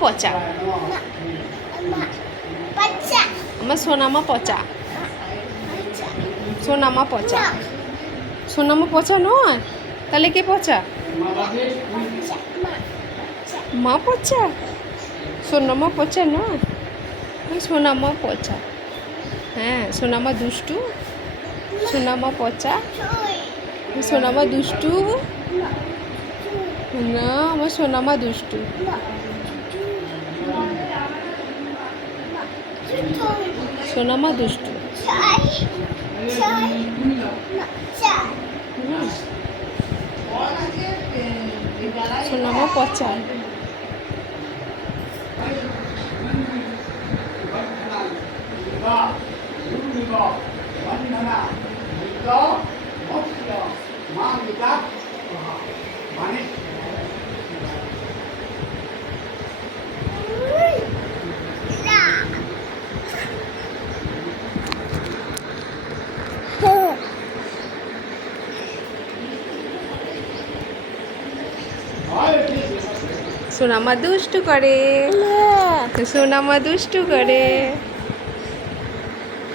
পচা। আমার সোনামা পচা। সোনামা পচা। সোনামা পচা নয়? তাহলে কে পচা? মা পচা? সোনামা পচা নয়? ওই সোনামা পচা। হ্যাঁ সোনামা দুষ্টু। সোনামা পচা। সোনামা দুষ্টু। না আমার সোনামা দুষ্টু মা তুই সোনামা দুষ্টু। সোনামা পচা সোনামা দুষ্টু করে। সোনামা দুষ্টু করে।